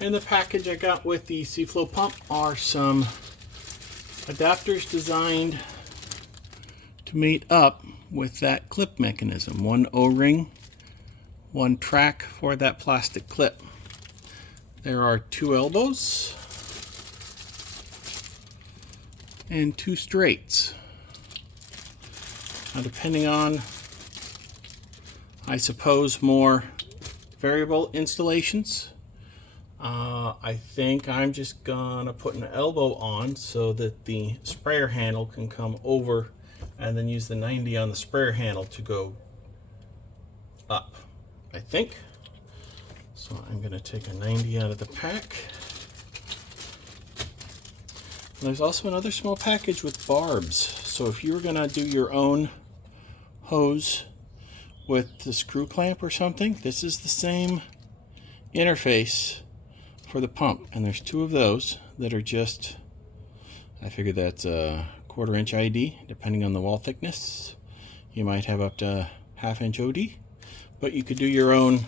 In the package I got with the Seaflo pump are some adapters designed to mate up with that clip mechanism. One O-ring, one track for that plastic clip. There are 2 elbows and 2 straights. Now, depending on, I suppose, more variable installations, I think I'm just gonna put an elbow on so that the sprayer handle can come over, and then use the 90 on the sprayer handle to go up, I think. So I'm gonna take a 90 out of the pack. There's also another small package with barbs. So if you were gonna do your own hose with the screw clamp or something, this is the same interface for the pump. And there's 2 of those that are just, I figure that's a 1/4 inch ID, depending on the wall thickness. You might have up to 1/2 inch OD, but you could do your own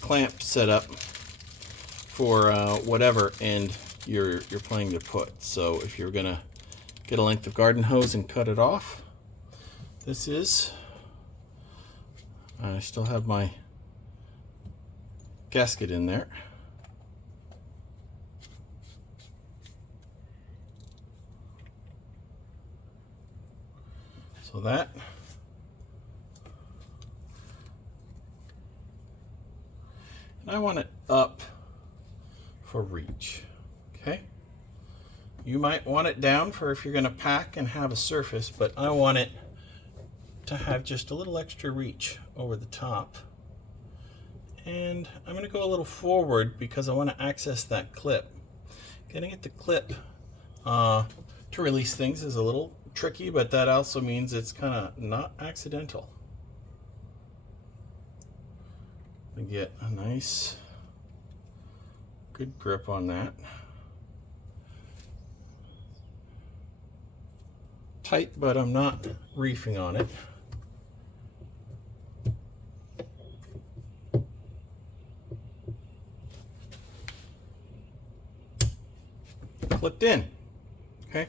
clamp setup for whatever end you're planning to put. So if you're gonna get a length of garden hose and cut it off, this is, I still have my gasket in there. So that, and I want it up for reach. Okay, you might want it down for if you're going to pack and have a surface, but I want it to have just a little extra reach over the top. And I'm going to go a little forward because I want to access that clip. Getting at the clip to release things is a little tricky, but that also means it's kind of not accidental. I get a nice good grip on that. Tight, but I'm not reefing on it. Clipped in. Okay,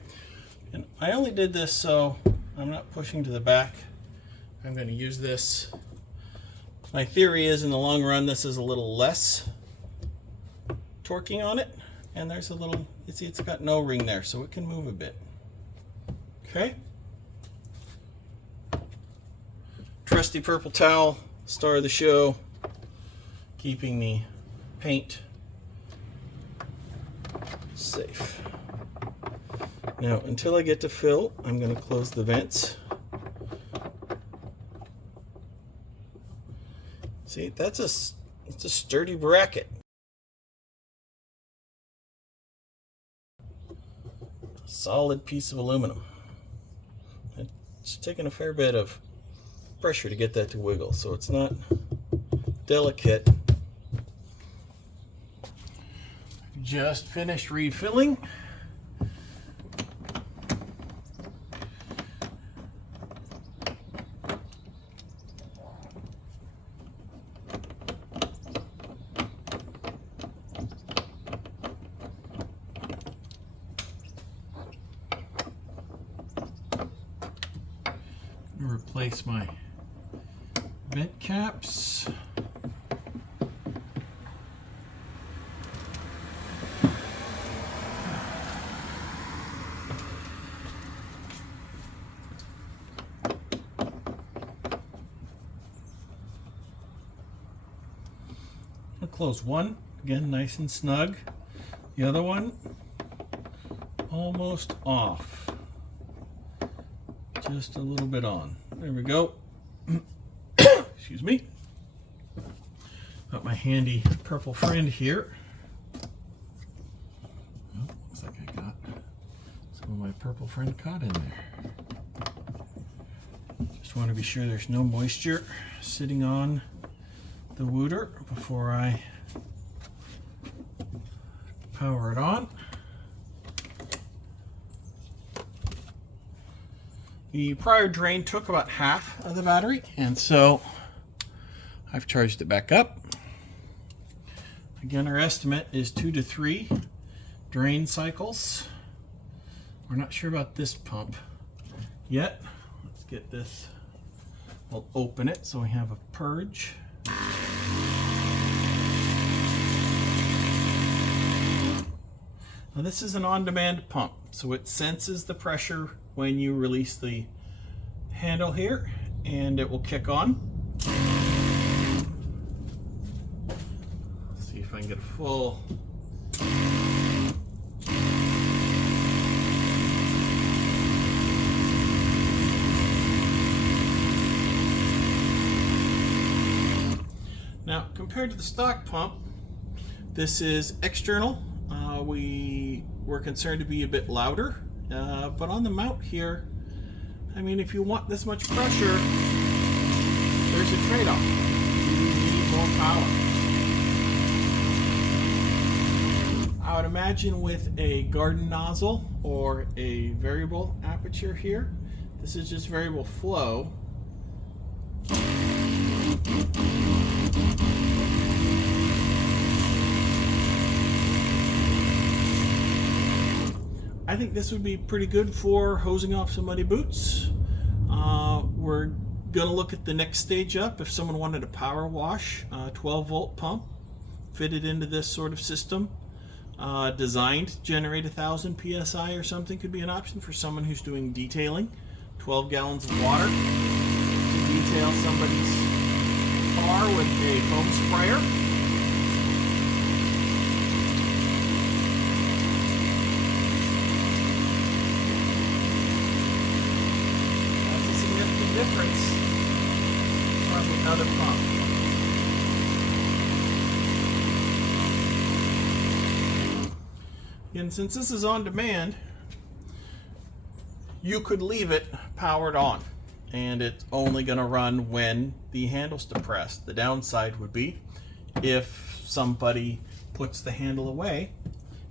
and I only did this so I'm not pushing to the back. I'm going to use this. My theory is, in the long run, this is a little less torquing on it, and there's a little, you see, it's got no ring there, so it can move a bit. Okay. Trusty purple towel, star of the show, keeping the paint safe. Now, until I get to fill, I'm going to close the vents. See, it's a sturdy bracket. Solid piece of aluminum. It's taken a fair bit of pressure to get that to wiggle, so it's not delicate. Just finished refilling. Replace my vent caps. I'll close one, again nice and snug. The other one almost off. Just a little bit on. There we go. Excuse me. Got my handy purple friend here. Oh, looks like I got some of my purple friend caught in there. Just want to be sure there's no moisture sitting on the wooter before I power it on. The prior drain took about half of the battery, and so I've charged it back up. Again, our estimate is 2 to 3 drain cycles. We're not sure about this pump yet. Let's get this. We'll open it so we have a purge. Now this is an on-demand pump, so it senses the pressure when you release the handle here, and it will kick on. Let's see if I can get a full. Now, compared to the stock pump, this is external. We were concerned to be a bit louder, but on the mount here, I mean, if you want this much pressure, there's a trade-off. You need more power. I would imagine with a garden nozzle or a variable aperture here, this is just variable flow. I think this would be pretty good for hosing off some muddy boots. We're going to look at the next stage up. If someone wanted a power wash, 12-volt pump fitted into this sort of system, designed to generate 1,000 psi or something, could be an option for someone who's doing detailing. 12 gallons of water to detail somebody's car with a foam sprayer. Difference from the other pump. And since this is on demand, you could leave it powered on, and it's only going to run when the handle's depressed. The downside would be if somebody puts the handle away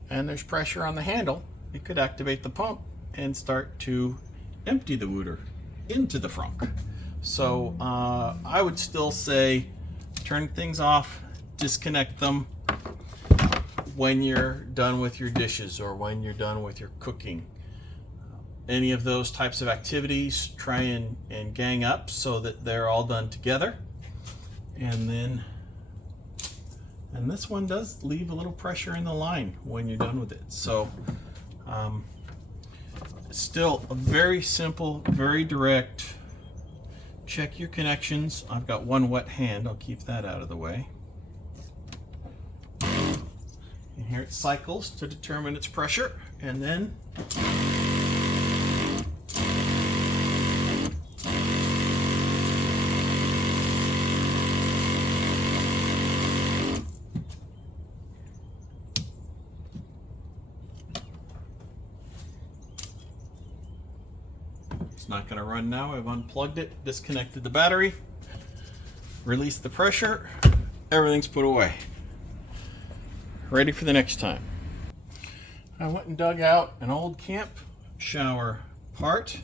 and there's pressure on the handle, it could activate the pump and start to empty the wooter into the frunk. So I would still say turn things off, disconnect them when you're done with your dishes or when you're done with your cooking. Any of those types of activities, try and gang up so that they're all done together. And this one does leave a little pressure in the line when you're done with it. So still a very simple, very direct. Check your connections. I've got one wet hand. I'll keep that out of the way. And here it cycles to determine its pressure, and then not going to run now. I've unplugged it, disconnected the battery, released the pressure, everything's put away. Ready for the next time. I went and dug out an old camp shower part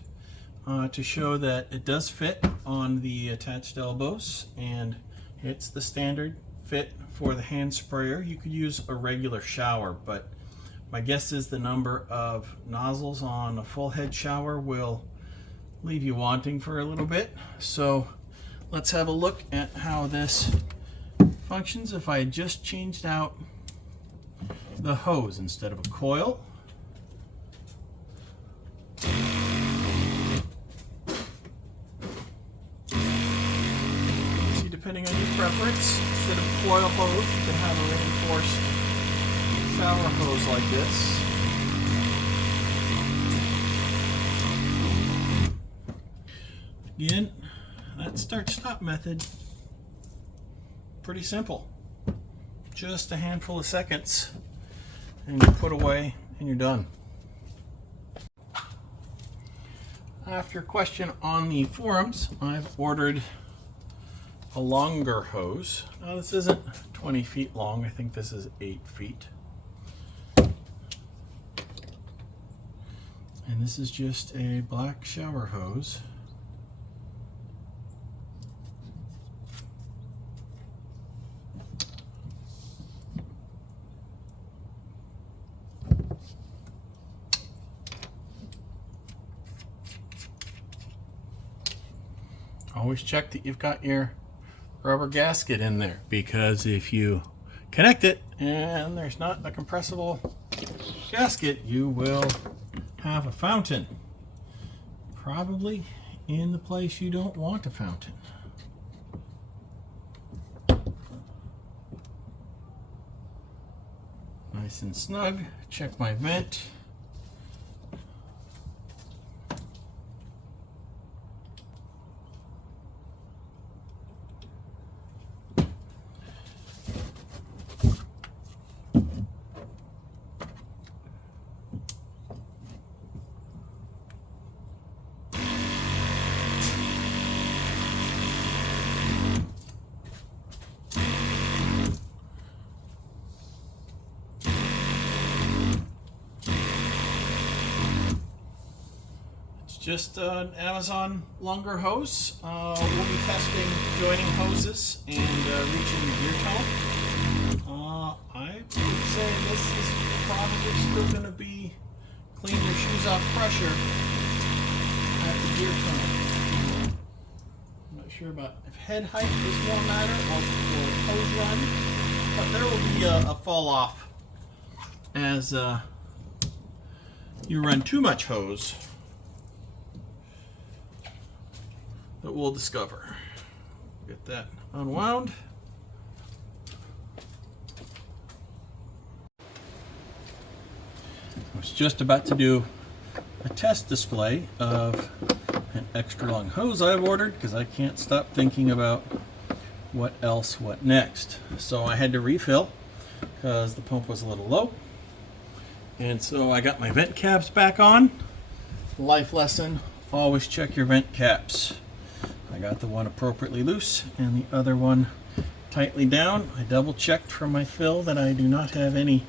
to show that it does fit on the attached elbows, and it's the standard fit for the hand sprayer. You could use a regular shower, but my guess is the number of nozzles on a full head shower will leave you wanting for a little bit. So let's have a look at how this functions if I just changed out the hose instead of a coil. See, depending on your preference, instead of a coil hose, you can have a reinforced shower hose like this. Again, that start-stop method, pretty simple. Just a handful of seconds, and you put away, and you're done. After a question on the forums, I've ordered a longer hose. Now this isn't 20 feet long, I think this is 8 feet. And this is just a black shower hose. always check that you've got your rubber gasket in there, because if you connect it and there's not a compressible gasket, you will have a fountain, probably in the place you don't want a fountain. Nice and snug. Check my vent. Just an Amazon longer hose. We'll be testing joining hoses and reaching the gear tone. I would say this is probably still going to be clean your shoes off pressure at the gear tone. I'm not sure about if head height is more matter or hose run, but there will be a fall off as you run too much hose that we'll discover. Get that unwound. I was just about to do a test display of an extra long hose I've ordered because I can't stop thinking about what next. So I had to refill because the pump was a little low. And so I got my vent caps back on. Life lesson, always check your vent caps. I got the one appropriately loose and the other one tightly down. I double checked from my fill that I do not have any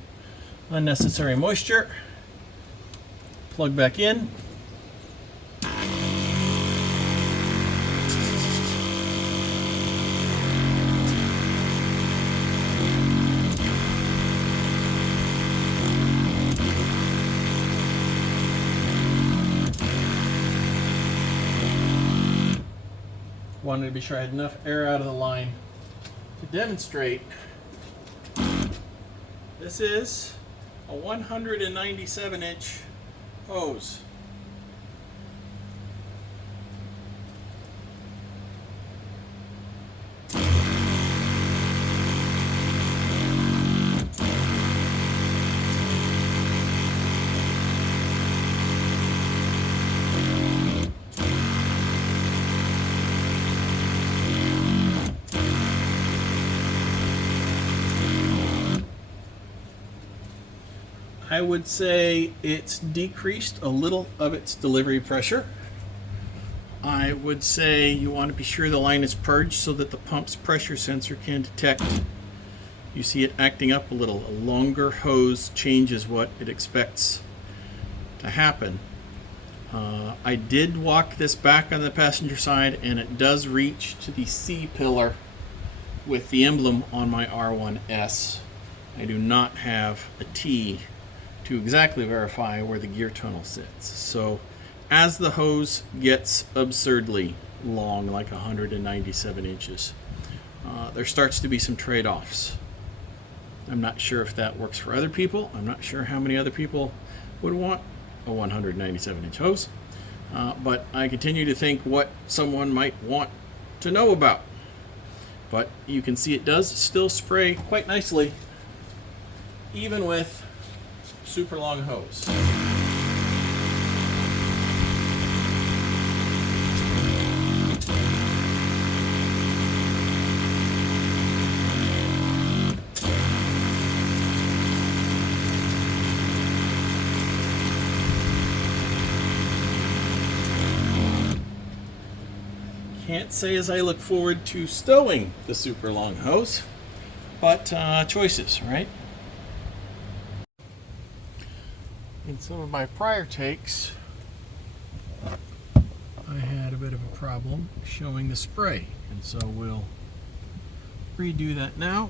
unnecessary moisture. Plug back in. Wanted to be sure I had enough air out of the line to demonstrate. This is a 197-inch hose. I would say it's decreased a little of its delivery pressure. I would say you want to be sure the line is purged so that the pump's pressure sensor can detect. You see it acting up a little. A longer hose changes what it expects to happen. I did walk this back on the passenger side and it does reach to the C pillar with the emblem on my R1S. I do not have a T to exactly verify where the gear tunnel sits. So as the hose gets absurdly long, like 197 inches, there starts to be some trade-offs. I'm not sure if that works for other people. I'm not sure how many other people would want a 197-inch hose. But I continue to think what someone might want to know about. But you can see it does still spray quite nicely, even with super long hose. Can't say as I look forward to stowing the super long hose, but choices, right? In some of my prior takes, I had a bit of a problem showing the spray, and so we'll redo that now.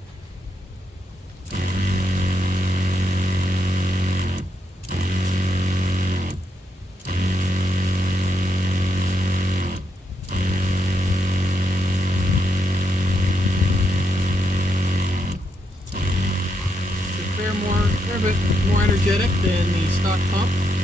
they're a bit more energetic than the stock pump.